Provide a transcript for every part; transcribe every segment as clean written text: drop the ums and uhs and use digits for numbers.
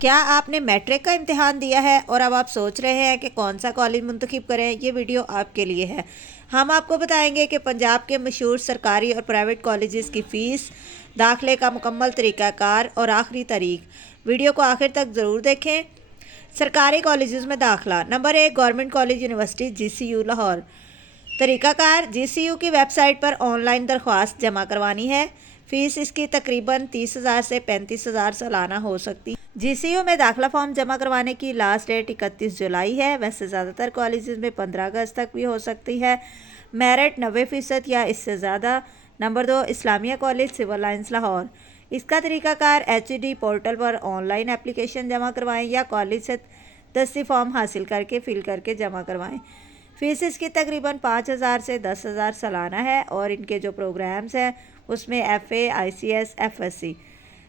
کیا آپ نے میٹرک کا امتحان دیا ہے اور اب آپ سوچ رہے ہیں کہ کون سا کالج منتخب کریں؟ یہ ویڈیو آپ کے لیے ہے۔ ہم آپ کو بتائیں گے کہ پنجاب کے مشہور سرکاری اور پرائیویٹ کالجز کی فیس، داخلے کا مکمل طریقہ کار اور آخری تاریخ۔ ویڈیو کو آخر تک ضرور دیکھیں۔ سرکاری کالجز میں داخلہ۔ نمبر 1، government college university GCU Lahore. طریقہ کار: GCU کی ویب سائٹ پر آن لائن درخواست جمع کروانی ہے۔ فیس اس کی تقریباً 30,000 سے 35,000 سالانہ ہو سکتی ہے۔ GCU میں داخلہ فارم جمع کروانے کی لاسٹ ڈیٹ 31 جولائی ہے۔ ویسے زیادہ تر کالجز میں 15 اگست تک بھی ہو سکتی ہے۔ میرٹ 90% یا اس سے زیادہ۔ نمبر 2، اسلامیہ کالج سول لائنز لاہور۔ اس کا طریقہ کار: HED پورٹل پر آن لائن اپلیکیشن جمع کروائیں یا کالج سے دستی فارم حاصل کر کے فل کر کے جمع کروائیں۔ فیس اس کی تقریباً 5,000 سے 10,000 سالانہ ہے اور ان کے جو پروگرامز ہیں اس میں FA، ICS، FSC۔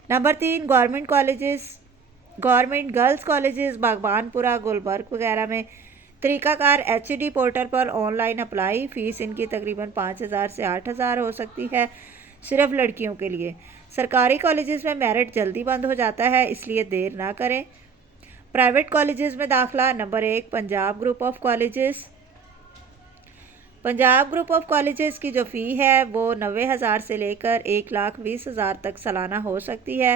نمبر 3، government girls colleges Baghbanpura, Gulberg وغیرہ میں۔ طریقہ کار: HED پورٹل پر آن لائن اپلائی۔ فیس ان کی تقریباً 5,000 سے 8,000 ہو سکتی ہے، صرف لڑکیوں کے لیے۔ سرکاری کالجز میں میرٹ جلدی بند ہو جاتا ہے، اس لیے دیر نہ کریں۔ پرائیویٹ کالجز میں داخلہ۔ نمبر 1، Punjab group of colleges. Punjab group of colleges کی جو فی ہے وہ 90,000 سے لے کر 1,20,000 تک سالانہ ہو سکتی ہے،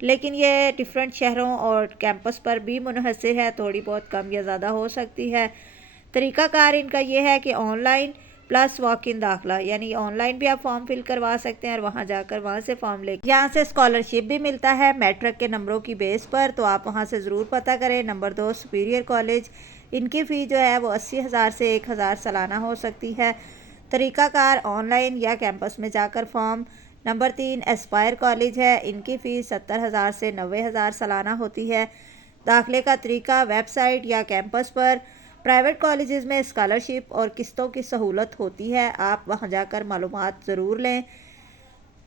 لیکن یہ ڈیفرنٹ شہروں اور کیمپس پر بھی منحصر ہے، تھوڑی بہت کم یا زیادہ ہو سکتی ہے۔ طریقہ کار ان کا یہ ہے کہ on line plus walk in داخلہ، یعنی آن لائن بھی آپ فارم فل کروا سکتے ہیں اور وہاں جا کر وہاں سے فارم لے کے یہاں سے اسکالرشپ بھی ملتا ہے میٹرک کے نمبروں کی بیس پر، تو آپ وہاں سے ضرور پتہ کریں۔ Number 2، superior college. ان کی فی جو ہے وہ 80,000 سے 1,000 سالانہ ہو سکتی ہے۔ طریقہ کار: آن لائن یا کیمپس میں جا کر فارم۔ نمبر 3، ایسپائر کالج ہے۔ ان کی فیس 70,000 سے 90,000 سالانہ ہوتی ہے۔ داخلے کا طریقہ ویب سائٹ یا کیمپس پر۔ پرائیویٹ کالجز میں اسکالرشپ اور قسطوں کی سہولت ہوتی ہے، آپ وہاں جا کر معلومات ضرور لیں۔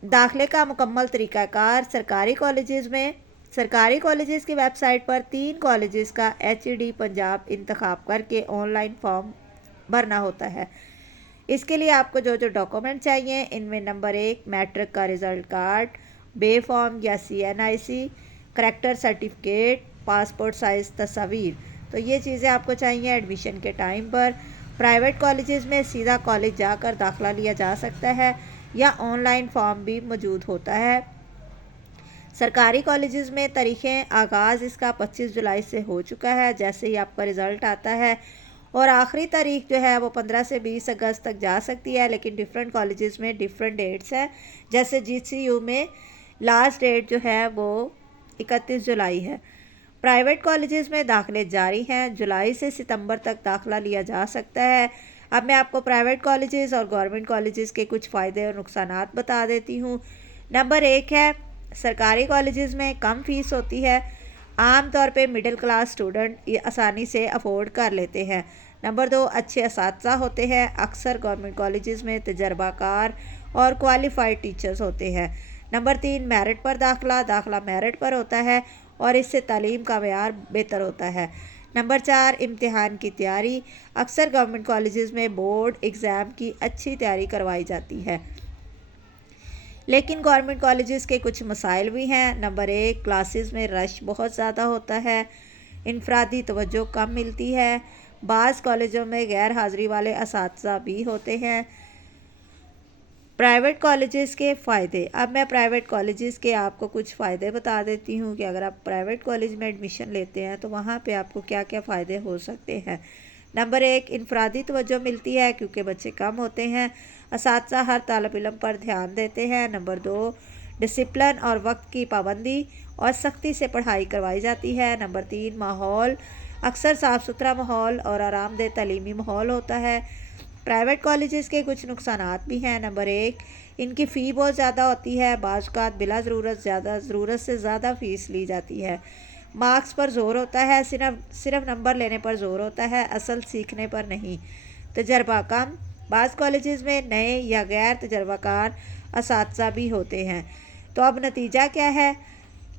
داخلے کا مکمل طریقہ کار سرکاری کالجز میں۔ سرکاری کالجز کی ویب سائٹ پر 3 کالجز کا HED پنجاب انتخاب کر کے آن لائن فارم بھرنا ہوتا ہے۔ اس کے لیے آپ کو جو ڈاکومنٹ چاہیے، ان میں نمبر 1، میٹرک کا رزلٹ کارڈ، بے فارم یا CNIC، character certificate, passport size تصاویر، تو یہ چیزیں آپ کو چاہیے ایڈمیشن کے ٹائم پر۔ پرائیویٹ کالجز میں سیدھا کالج جا کر داخلہ لیا جا سکتا ہے یا آن لائن فارم بھی موجود ہوتا ہے۔ سرکاری کالجز میں تاریخ آغاز اس کا 25 جولائی سے ہو چکا ہے، جیسے ہی آپ کا رزلٹ آتا ہے، اور آخری تاریخ جو ہے وہ 15 سے 20 اگست تک جا سکتی ہے، لیکن ڈیفرنٹ کالجز میں ڈیفرنٹ ڈیٹس ہیں۔ جیسے GCU میں لاسٹ ڈیٹ جو ہے وہ 31 جولائی ہے۔ پرائیویٹ کالجز میں داخلے جاری ہیں، جولائی سے ستمبر تک داخلہ لیا جا سکتا ہے۔ اب میں آپ کو پرائیویٹ کالجز اور گورنمنٹ کالجز کے کچھ فائدے اور نقصانات بتا دیتی ہوں۔ نمبر 1 ہے، سرکاری کالجز میں کم فیس ہوتی ہے، عام طور پہ مڈل کلاس اسٹوڈنٹ یہ آسانی سے افورڈ کر لیتے ہیں۔ نمبر 2، اچھے اساتذہ ہوتے ہیں، اکثر گورنمنٹ کالجز میں تجربہ کار اور کوالیفائڈ ٹیچرز ہوتے ہیں۔ نمبر 3، میرٹ پر داخلہ میرٹ پر ہوتا ہے اور اس سے تعلیم کا معیار بہتر ہوتا ہے۔ نمبر 4، امتحان کی تیاری، اکثر گورنمنٹ کالجز میں بورڈ ایگزام کی اچھی تیاری کروائی جاتی ہے، لیکن گورنمنٹ کالجز کے کچھ مسائل بھی ہیں۔ نمبر 1، کلاسز میں رش بہت زیادہ ہوتا ہے، انفرادی توجہ کم ملتی ہے، بعض کالجوں میں غیر حاضری والے اساتذہ بھی ہوتے ہیں۔ پرائیویٹ کالجز کے فائدے۔ اب میں پرائیویٹ کالجز کے آپ کو کچھ فائدے بتا دیتی ہوں کہ اگر آپ پرائیویٹ کالج میں ایڈمیشن لیتے ہیں تو وہاں پہ آپ کو کیا کیا فائدے ہو سکتے ہیں۔ نمبر 1، انفرادی توجہ ملتی ہے کیونکہ بچے کم ہوتے ہیں، اساتذہ ہر طالب علم پر دھیان دیتے ہیں۔ نمبر 2، ڈسپلن اور وقت کی پابندی اور سختی سے پڑھائی کروائی جاتی ہے۔ نمبر 3، ماحول، اکثر صاف ستھرا ماحول اور آرام دہ تعلیمی ماحول ہوتا ہے۔ پرائیویٹ کالجز کے کچھ نقصانات بھی ہیں۔ نمبر 1، ان کی فی بہت زیادہ ہوتی ہے، بعض اوقات بلا ضرورت سے زیادہ فیس لی جاتی ہے۔ مارکس پر زور ہوتا ہے، صرف نمبر لینے پر زور ہوتا ہے، اصل سیکھنے پر نہیں۔ تجربہ کم، بعض کالجز میں نئے یا غیر تجربہ کار اساتذہ بھی ہوتے ہیں۔ تو اب نتیجہ کیا ہے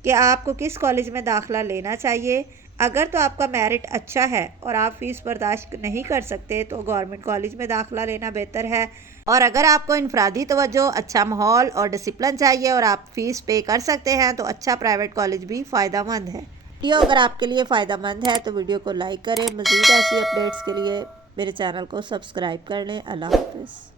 کہ آپ کو کس کالج میں داخلہ لینا چاہیے؟ اگر تو آپ کا میرٹ اچھا ہے اور آپ فیس برداشت نہیں کر سکتے تو گورنمنٹ کالج میں داخلہ لینا بہتر ہے، اور اگر آپ کو انفرادی توجہ، اچھا ماحول اور ڈسپلن چاہیے اور آپ فیس پے کر سکتے ہیں تو اچھا پرائیویٹ کالج بھی فائدہ مند ہے۔ ویڈیو اگر آپ کے لیے فائدہ مند ہے تو ویڈیو کو لائک کریں، مزید ایسی اپڈیٹس کے لیے میرے چینل کو سبسکرائب کر لیں۔ اللہ حافظ۔